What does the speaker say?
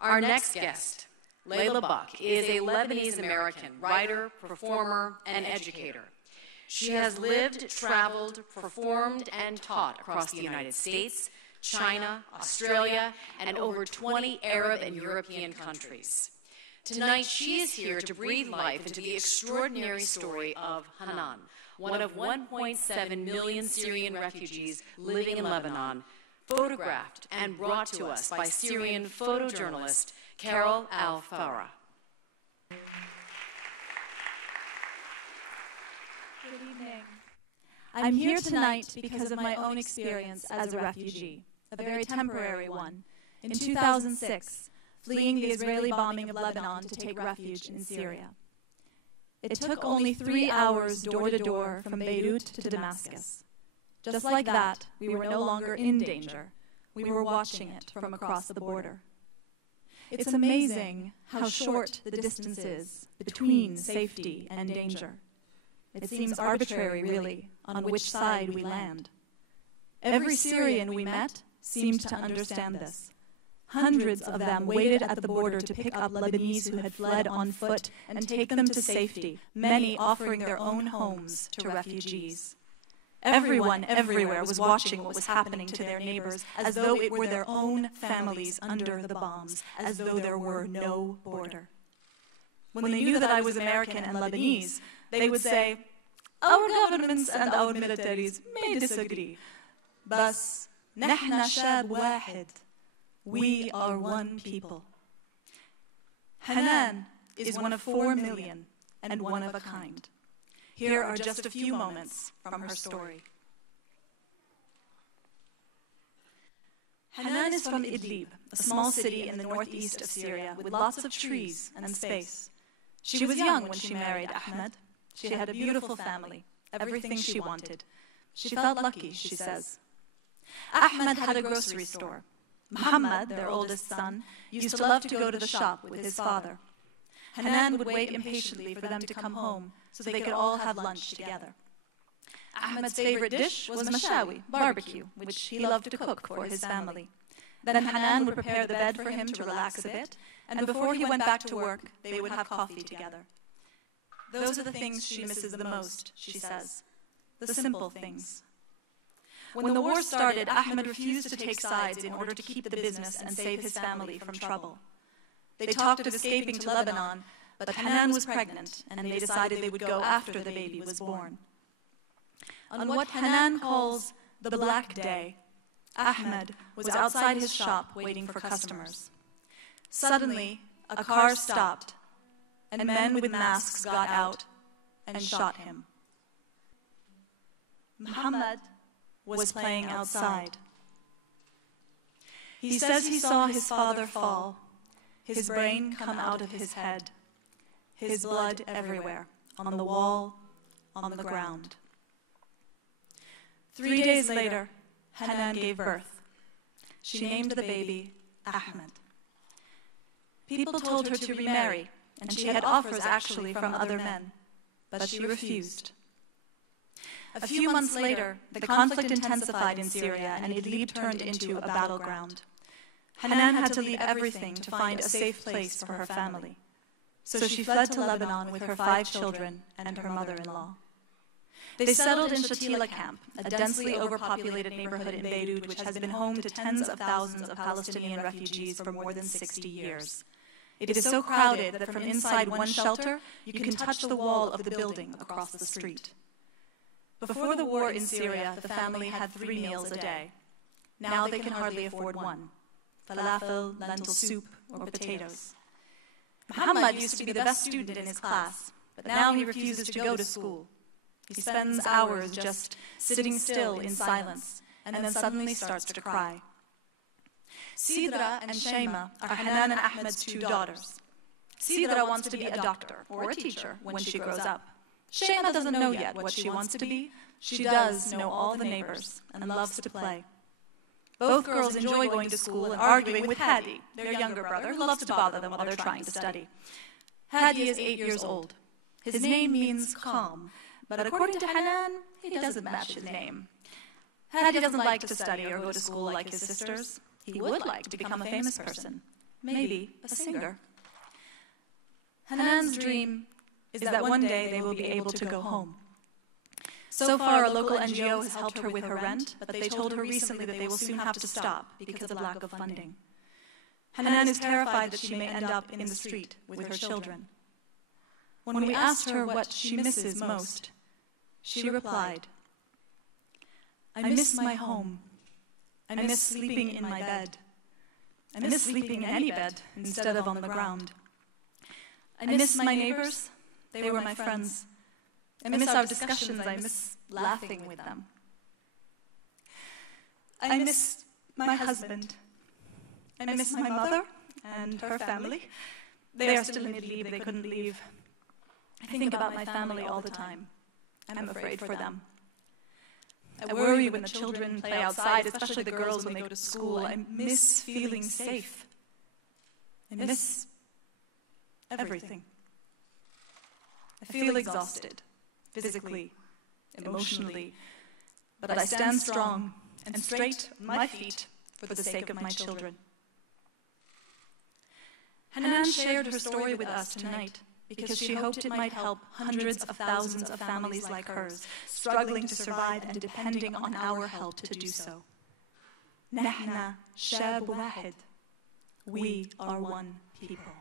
Our next guest, Layla Buck, is a Lebanese-American writer, performer, and educator. She has lived, traveled, performed, and taught across the United States, China, Australia, and over 20 Arab and European countries. Tonight, she is here to breathe life into the extraordinary story of Hanan, one of 1.7 million Syrian refugees living in Lebanon, photographed and brought to us by Syrian photojournalist Carol Al-Farah. Good evening. I'm here tonight because of my own experience as a refugee, a very temporary one. In 2006, fleeing the Israeli bombing of Lebanon to take refuge in Syria. It took only 3 hours door to door from Beirut to Damascus. Just like that, we were no longer in danger. We were watching it from across the border. It's amazing how short the distance is between safety and danger. It seems arbitrary, really, on which side we land. Every Syrian we met seemed to understand this. Hundreds of them waited at the border to pick up Lebanese who had fled on foot and take them to safety, many offering their own homes to refugees. Everyone everywhere was watching what was happening to their neighbors as though it were their own families under the bombs, as though there were no border. When they knew that I was American and Lebanese, they would say, "Our governments and our militaries may disagree, بس نحن شعب واحد. We are one people." Hanan is one of 4 million and one of a kind. Here are just a few moments from her story. Hanan is from Idlib, a small city in the northeast of Syria with lots of trees and space. She was young when she married Ahmed. She had a beautiful family, everything she wanted. She felt lucky, she says. Ahmed had a grocery store. Muhammad, their oldest son, used to love to go to the shop with his father. Hanan would wait impatiently for them to come home so they could all have lunch together. Ahmed's favorite dish was mashawi, barbecue, which he loved to cook for his family. Then Hanan would prepare the bed for him to relax a bit, and before he went back to work, they would have coffee together. Those are the things she misses the most, she says. The simple things. When the war started, Ahmed refused to take sides in order to keep the business and save his family from trouble. They talked of escaping to Lebanon, but Hanan was pregnant, and they decided they would go after the baby was born. On what Hanan calls the Black Day, Ahmed was outside his shop waiting for customers. Suddenly, a car stopped, and men with masks got out and shot him. Muhammad was playing outside. He says he saw his father fall, his brain come out of his head, his blood everywhere, on the wall, on the ground. 3 days later, Hanan gave birth. She named the baby Ahmed. People told her to remarry, and she had offers actually from other men, but she refused. A few months later, the conflict intensified in Syria, and Idlib turned into a battleground. Hanan had to leave everything to find a safe place for her family. So she fled to Lebanon with her 5 children and her mother-in-law. They settled in Shatila camp, a densely overpopulated neighborhood in Beirut which has been home to tens of thousands of Palestinian refugees for more than 60 years. It is so crowded that from inside one shelter, you can touch the wall of the building across the street. Before the war in Syria, the family had 3 meals a day. Now they can hardly afford one: falafel, lentil soup, or potatoes. Muhammad used to be the best student in his class, but now he refuses to go to school. He spends hours just sitting still in silence, and then suddenly starts to cry. Sidra and Shema are Hanan and Ahmed's 2 daughters. Sidra wants to be a doctor or a teacher when she grows up. Shema doesn't know yet what she wants to be. She does know all the neighbors and loves to play. Both girls enjoy going to school and arguing with Hadi, their younger brother, who loves to bother them while they're trying to study. Hadi is 8 years old. His name means calm, but according to Hanan, he doesn't match his name. Hadi doesn't like to study or go to school like his sisters. He would like to become a famous person. maybe a singer. Hanan's dream is that one day they will be able to go home. So far, a local NGO has helped her with her rent, but they told her recently that they will soon have to stop because of lack of funding. Hanan is terrified that she may end up in the street with her children. When we asked her what she misses most, she replied, "I miss my home. I miss sleeping in my bed. I miss sleeping in any bed instead of on the ground. I miss my neighbours. They were my friends. I miss our discussions. I miss laughing with them. I miss my husband. I miss my mother and her family. They are still in leave. They couldn't leave. I think about my family all the time. I'm afraid for them. I worry when the children play outside, especially the girls when they go to school. I miss feeling safe. I miss everything. I feel exhausted, physically, emotionally, but I stand strong and straight on my feet for the sake of my children." Hanan shared her story with us tonight because she hoped it might help hundreds of thousands of families like hers, struggling to survive and depending on our help to do so. Nahna shab wahid. We are one people.